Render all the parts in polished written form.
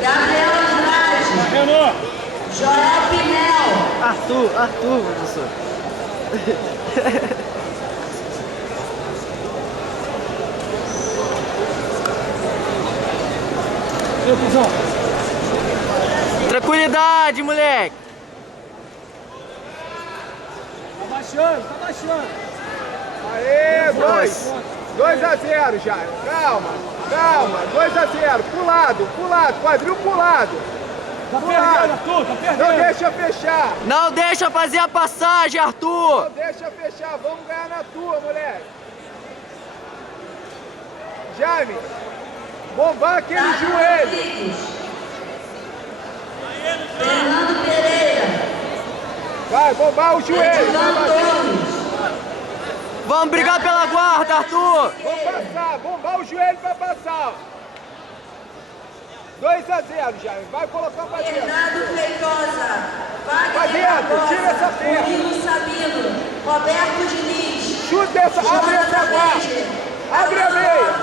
Gabriel Andrade. Joel Pinel. Arthur, professor. Tranquilidade, moleque. Tá baixando. Aê, 2-0, Jair. Calma. 2-0. Pro lado, quadril pro lado. Tá perdendo, Arthur, tá perdendo. Não deixa fechar. Não deixa fazer a passagem, Arthur. Não deixa fechar, vamos ganhar na tua, moleque. Jaime, bombar aquele joelho. Fernando Pereira. Vai, bombar o joelho. Vamos brigar pela guarda, Arthur. Vamos passar, bombar o joelho pra passar. 2-0, Jaime. Vai colocar pra dentro. Bernardo Feitosa. Pra dentro, tira essa perna. Murilo Sabino. Roberto Diniz. Chuta essa, abre essa guarda. Abre a meia.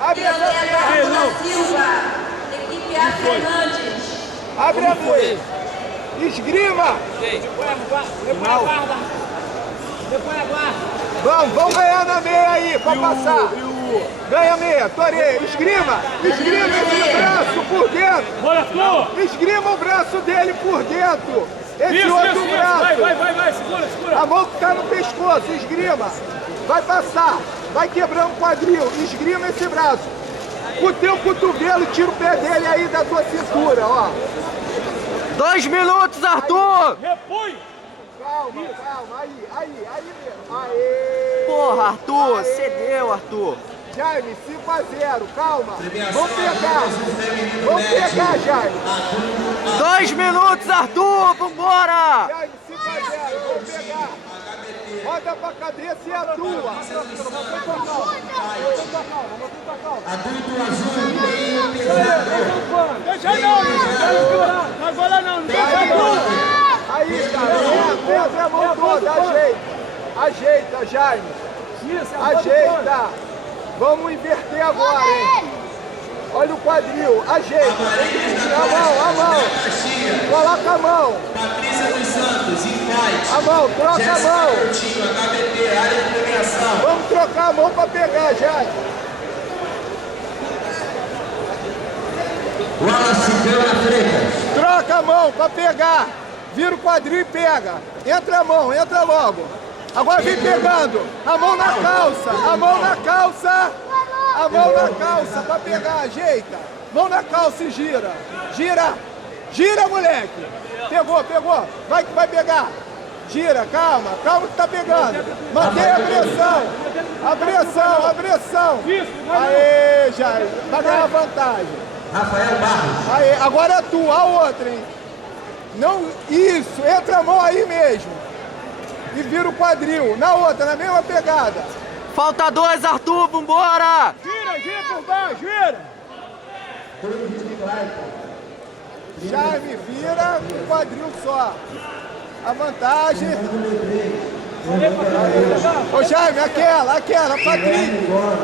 Abre essa perna. Leonardo da Silva. Equipe A Fernandes. Abre a meia. Esgrima. Depois a guarda. Vamos ganhar na meia aí, pra passar. Ganha meia, Torê. Esgrima esse braço por dentro. Bora, Arthur. Esgrima o braço dele por dentro. Esse outro braço. Vai, segura. A mão que tá no pescoço, esgrima. Vai passar. Vai quebrando o quadril. Esgrima esse braço. Com o teu cotovelo, tira o pé dele aí da tua cintura, ó. 2 minutos, Arthur. Repõe. Calma. Aí mesmo. Aê. Porra, Arthur. Cedeu, Arthur. Jaime, 5-0, calma. Vamos pegar, Jaime. 2 minutos, Arthur. Vambora. Jaime, 5-0, vamos pegar. Roda pra cabeça e atua. Adulto azul, meio pesado. Deixa não. Agora não. Deixa não. Aí, cara, pesa a mão toda, ajeita, Jaime. Ajeita. Vamos inverter agora, hein? Olha o quadril, ajeita. A mão. Coloca a mão. Patrícia dos Santos, empate. A mão, troca a mão. HBP, área de premiação. Vamos trocar a mão pra pegar, Jaime. Wallace Câmara Freitas. Troca a mão pra pegar. Vira o quadril e pega. Entra a mão, entra logo. Agora vem pegando. A mão na calça. A mão na calça pra pegar. Ajeita. Mão na calça e gira. Gira, moleque. Pegou. Vai que vai pegar. Gira, calma que tá pegando. Mantém a pressão. Aê, Jair. Vai ganhar vantagem. Rafael Barros. Aê, agora é tu, a outra, hein? Não, isso, entra a mão aí mesmo. E vira o quadril. Na outra, na mesma pegada. Falta 2, Arthur. Vambora. Gira por baixo, gira. Jaime, vira o quadril só. A vantagem. Ô Jaime, aquela,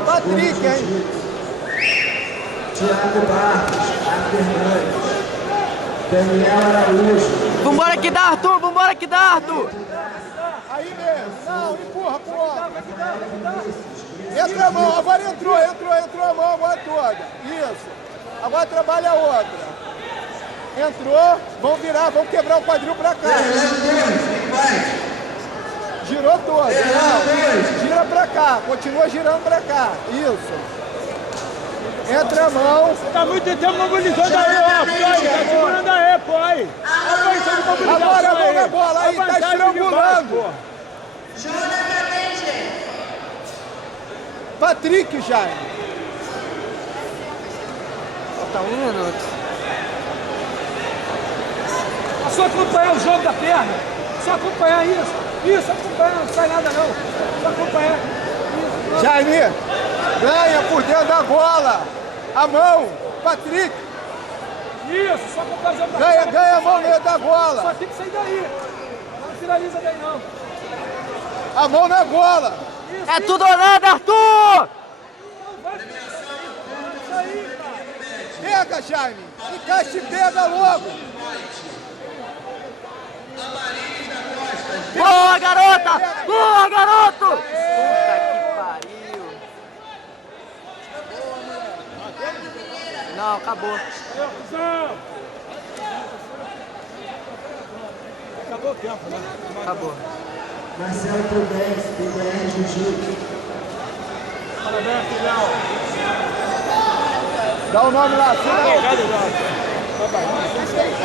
Patrick, hein? Tiago Barros, Fernandes. Daniel Araújo. Vambora que dá, Arthur. Aí mesmo. Não, empurra pro outro. Entra a mão, agora entrou a mão agora toda. Isso. Agora trabalha a outra. Entrou, vamos virar, vamos quebrar o quadril pra cá. Girou todo. Gira pra cá, continua girando pra cá. Isso. Entra a mão. Tá muito tempo mobilizando aí, ó. Tá segurando aí, pô, aí. Agora a mão na bola, aí, tá estrangulando. Patrick, Jaime. Falta 1 minuto. É só acompanhar o jogo da perna. Só acompanhar isso. Acompanhar, não sai nada não. Só acompanhar. Isso. Jaime, ganha por dentro da bola. A mão, Patrick. Isso, só acompanhar o jogo da perna. Ganha a mão dentro da bola. Só tem que sair daí. Não finaliza daí não. A mão na bola. Isso, É tudo ou nada, Arthur! Não vai sair, cara. pega, Jaime. Encaixa e pega logo. Boa, garota! Boa, garoto! Puta que pariu. Não, acabou. Acabou o tempo, né? Acabou. Marcelo Prudente, PBR Jiu-Jitsu. Parabéns, filhão. Dá o nome lá, assina aí. Vai, vai.